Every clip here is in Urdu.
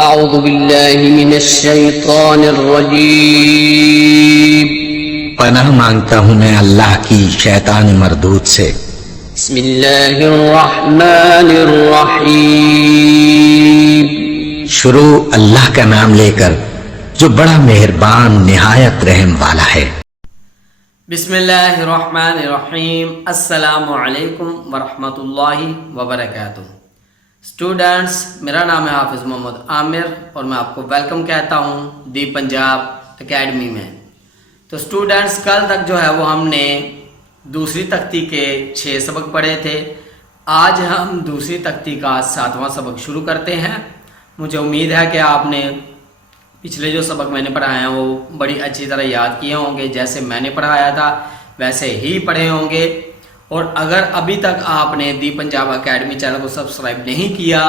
اعوذ باللہ من الشیطان الرجیم پناہ مانگتا ہوں میں اللہ کی شیطان مردود سے۔ بسم اللہ الرحمن الرحیم شروع اللہ کا نام لے کر جو بڑا مہربان نہایت رحم والا ہے۔ بسم اللہ الرحمن الرحیم۔ السلام علیکم ورحمۃ اللہ وبرکاتہ۔ اسٹوڈنٹس، میرا نام ہے حافظ محمد عامر اور میں آپ کو ویلکم کہتا ہوں دی پنجاب اکیڈمی میں۔ تو اسٹوڈنٹس، کل تک جو ہے وہ ہم نے دوسری تختی کے 6 سبق پڑھے تھے۔ آج ہم دوسری تختی کا 7واں سبق شروع کرتے ہیں۔ مجھے امید ہے کہ آپ نے پچھلے جو سبق میں نے پڑھائے ہیں وہ بڑی اچھی طرح یاد کیے ہوں گے، جیسے میں نے پڑھایا تھا ویسے ہی پڑھے ہوں گے۔ اور اگر ابھی تک آپ نے دی پنجاب اکیڈمی چینل کو سبسکرائب نہیں کیا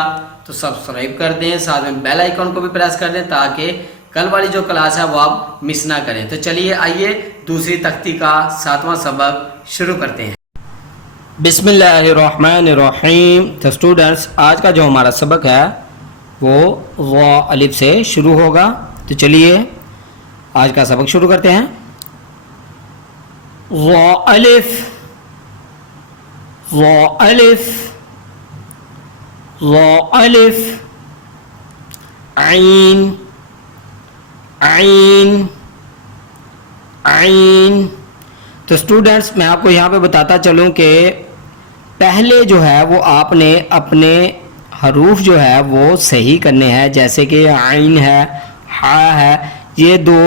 تو سبسکرائب کر دیں، ساتھ میں بیل آئیکن کو بھی پریس کر دیں تاکہ کل والی جو کلاس ہے وہ آپ مس نہ کریں۔ تو چلیے آئیے دوسری تختی کا 7واں سبق شروع کرتے ہیں۔ بسم اللہ الرحمن الرحیم۔ تو اسٹوڈنٹس، آج کا جو ہمارا سبق ہے وہ وا الف سے شروع ہوگا۔ تو چلیے آج کا سبق شروع کرتے ہیں۔ وا الف، وا الف، وا الف، عین، عین، عین۔ تو اسٹوڈنٹس، میں آپ کو یہاں پہ بتاتا چلوں کہ پہلے جو ہے وہ آپ نے اپنے حروف جو ہے وہ صحیح کرنے ہیں، جیسے کہ عین ہے، ہا ہے، یہ دو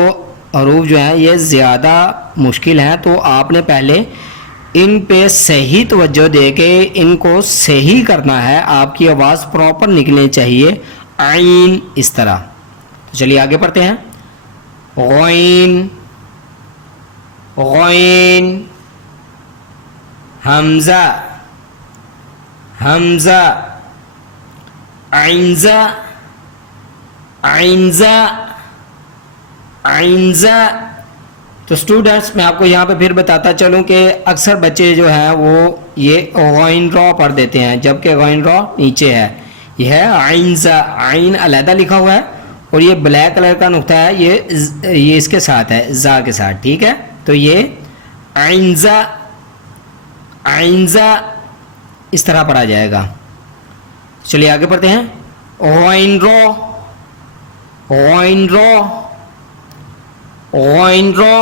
حروف جو ہیں یہ زیادہ مشکل ہیں، تو آپ نے پہلے ان پہ صحیح توجہ دے کے ان کو صحیح کرنا ہے۔ آپ کی آواز پراپر نکلنی چاہیے، عین اس طرح۔ تو چلیے آگے پڑھتے ہیں۔ غین، غین، حمزہ، حمزہ، عینزہ، عینزہ، عینزہ۔ تو اسٹوڈنٹس، میں آپ کو یہاں پہ پھر بتاتا چلوں کہ اکثر بچے جو ہیں وہ یہ غین را پڑھ دیتے ہیں، جبکہ غین را نیچے ہے، یہ ہے عینزہ، عین علیحدہ لکھا ہوا ہے اور یہ بلیک کلر کا نقطہ ہے، یہ اس کے ساتھ ہے، زا کے ساتھ، ٹھیک ہے۔ تو یہ عینزہ، عینزہ اس طرح پڑھا جائے گا۔ چلیے آگے پڑھتے ہیں۔ غین را، غین را، غین را،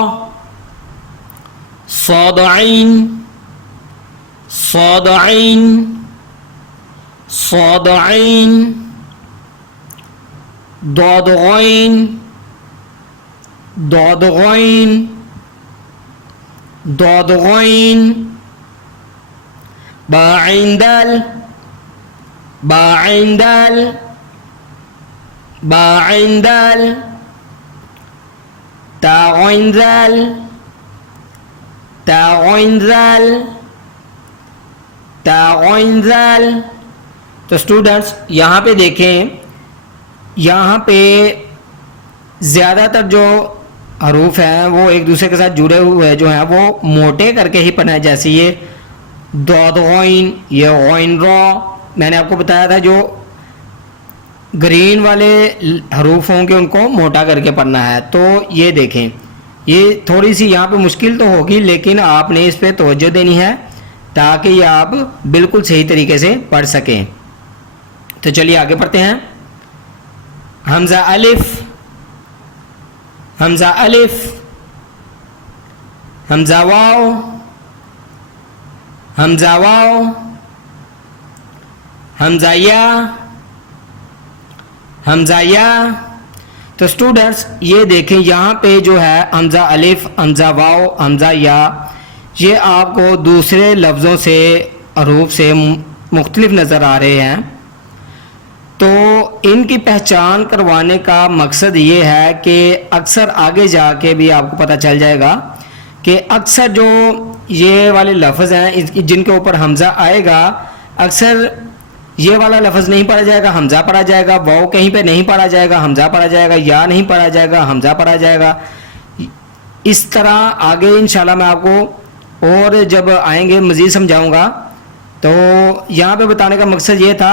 صاد عین، صاد عین، صاد عین، ضاد غین، ضاد غین، ضاد غین، با عین دال، با عین دال، با عین دال، تا غین ذال، تا غین ذال، تا غین ذال۔ تو اسٹوڈنٹس یہاں پہ دیکھیں، یہاں پہ زیادہ تر جو حروف ہیں وہ ایک دوسرے کے ساتھ جڑے ہوئے جو ہیں وہ موٹے کر کے ہی پڑھنا ہے، جیسے یہ ضاد غین، یہ غین را۔ میں نے آپ کو بتایا تھا جو گرین والے حروف ہوں گے ان کو موٹا کر کے پڑھنا ہے۔ تو یہ دیکھیں، یہ تھوڑی سی یہاں پہ مشکل تو ہوگی لیکن آپ نے اس پہ توجہ دینی ہے تاکہ یہ آپ بالکل صحیح طریقے سے پڑھ سکیں۔ تو چلیے آگے پڑھتے ہیں۔ حمزہ الف، حمزہ الف، حمزہ واو، حمزہ واو، حمزہ یا، حمزہ یا۔ تو اسٹوڈنٹس یہ دیکھیں، یہاں پہ جو ہے حمزہ الف، حمزہ واو، حمزہ یا، یہ آپ کو دوسرے لفظوں سے حروف سے مختلف نظر آ رہے ہیں۔ تو ان کی پہچان کروانے کا مقصد یہ ہے کہ اکثر آگے جا کے بھی آپ کو پتہ چل جائے گا کہ اکثر جو یہ والے لفظ ہیں جن کے اوپر حمزہ آئے گا، اکثر یہ والا لفظ نہیں پڑھا جائے گا، حمزہ پڑھا جائے گا، واو کہیں پہ نہیں پڑھا جائے گا، حمزہ پڑھا جائے گا، یا نہیں پڑھا جائے گا، حمزہ پڑھا جائے گا۔ اس طرح آگے انشاءاللہ میں آپ کو اور جب آئیں گے مزید سمجھاؤں گا۔ تو یہاں پہ بتانے کا مقصد یہ تھا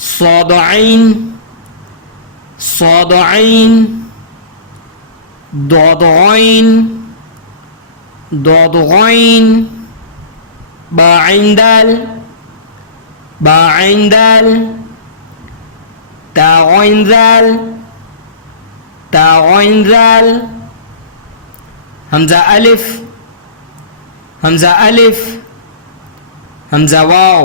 صاد عين، صاد عين، ضاد غين، ضاد غين، با عين دال، با عين دال، تا غين ذال، تا غين ذال، همزة ألف، همزة ألف، همزة واو،